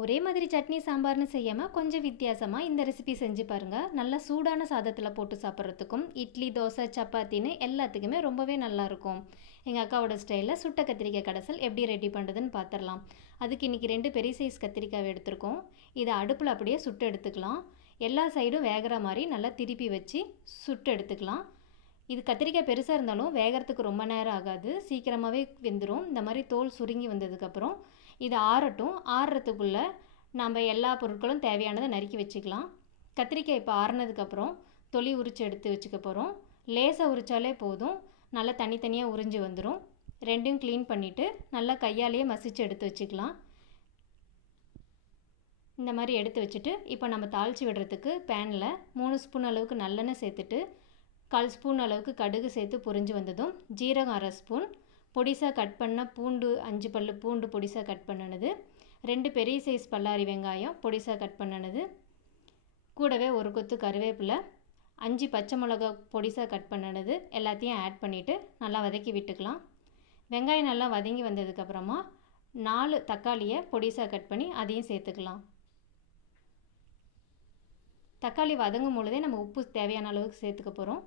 ஒரே மாதிரி சட்னி சாம்பார்னு செய்யாமல் கொஞ்சம் வித்தியாசமாக இந்த ரெசிபி செஞ்சு பாருங்கள். நல்லா சூடான சாதத்தில் போட்டு சாப்பிட்றதுக்கும் இட்லி, தோசை, சப்பாத்தின்னு எல்லாத்துக்குமே ரொம்பவே நல்லாயிருக்கும். எங்கள் அக்காவோட ஸ்டைலில் சுட்ட கத்திரிக்காய் கடைசல் எப்படி ரெடி பண்ணுறதுன்னு பார்த்துடலாம். அதுக்கு இன்றைக்கி 2 பெரிய சைஸ் கத்திரிக்காய் எடுத்துருக்கோம். இதை அடுப்பில் அப்படியே சுட்டு எடுத்துக்கலாம். எல்லா சைடும் வேகிற மாதிரி நல்லா திருப்பி வச்சு சுட்டு எடுத்துக்கலாம். இது கத்திரிக்காய் பெருசாக இருந்தாலும் வேகிறதுக்கு ரொம்ப நேரம் ஆகாது, சீக்கிரமாகவே வெந்துடும். இந்த மாதிரி தோல் சுருங்கி வந்ததுக்கப்புறம் இது ஆறட்டும். ஆறுறதுக்குள்ளே நம்ம எல்லா பொருட்களும் தேவையானதை நறுக்கி வச்சுக்கலாம். கத்திரிக்காய் இப்போ ஆறுனதுக்கப்புறம் தொலி உரித்து எடுத்து வச்சுக்க போகிறோம். லேசாக உரித்தாலே போதும், நல்லா தனித்தனியாக உறிஞ்சி வந்துடும். ரெண்டையும் க்ளீன் பண்ணிவிட்டு நல்லா கையாலேயே மசிச்சு எடுத்து வச்சுக்கலாம். இந்த மாதிரி எடுத்து வச்சுட்டு இப்போ நம்ம தாளித்து விடுறதுக்கு பேனில் 3 ஸ்பூன் அளவுக்கு நல்லெண்ணெய் சேர்த்துட்டு 1/4 ஸ்பூன் அளவுக்கு கடுகு சேர்த்து பொரிஞ்சு வந்ததும் ஜீரகம் 1/2 ஸ்பூன், பொடிசாக கட் பண்ண பூண்டு 5 பல்லு பூண்டு பொடிசாக கட் பண்ணினது, 2 பெரிய சைஸ் பல்லாரி வெங்காயம் பொடிசாக கட் பண்ணினது, கூடவே ஒரு கொத்து கருவேப்பிலை, 5 பச்சை மிளகா பொடிசாக கட் பண்ணினது எல்லாத்தையும் ஆட் பண்ணிவிட்டு நல்லா வதக்கி விட்டுக்கலாம். வெங்காயம் நல்லா வதங்கி வந்ததுக்கப்புறமா 4 தக்காளியை பொடிசாக கட் பண்ணி அதையும் சேர்த்துக்கலாம். தக்காளி வதங்கும் பொழுதே நம்ம உப்பு தேவையான அளவுக்கு சேர்த்துக்க போகிறோம்.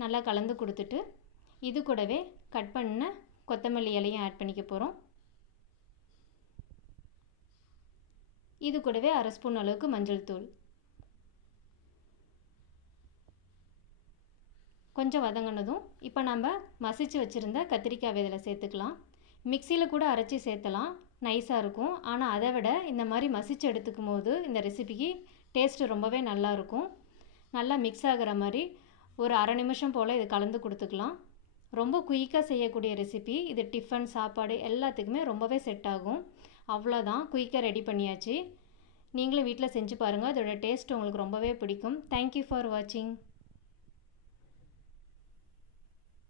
நல்லா கலந்து கொடுத்துட்டு இது கூடவே கட் பண்ண கொத்தமல்லி இலையும் ஆட் பண்ணிக்க போகிறோம். இது கூடவே 1/2 ஸ்பூன் அளவுக்கு மஞ்சள் தூள். கொஞ்சம் வதங்கினதும் இப்போ நம்ம மசிச்சு வச்சுருந்த கத்திரிக்காய் இதில் சேர்த்துக்கலாம். மிக்சியில் கூட அரைச்சி சேர்த்தலாம், நைஸாக இருக்கும். ஆனால் அதை விட இந்த மாதிரி மசிச்சு எடுத்துக்கும் போது இந்த ரெசிபிக்கு டேஸ்ட்டு ரொம்பவே நல்லாயிருக்கும். நல்லா மிக்ஸ் ஆகிற மாதிரி ஒரு 1/2 நிமிஷம் போல் இது கலந்து கொடுத்துக்கலாம். ரொம்ப குயிக்காக செய்யக்கூடிய ரெசிபி இது. டிஃபன், சாப்பாடு எல்லாத்துக்குமே ரொம்பவே செட் ஆகும். அவ்வளோதான், குயிக்காக ரெடி பண்ணியாச்சு. நீங்களும் வீட்டில் செஞ்சு பாருங்கள். அதோட டேஸ்ட் உங்களுக்கு ரொம்பவே பிடிக்கும். தேங்க்யூ ஃபார் வாட்சிங்.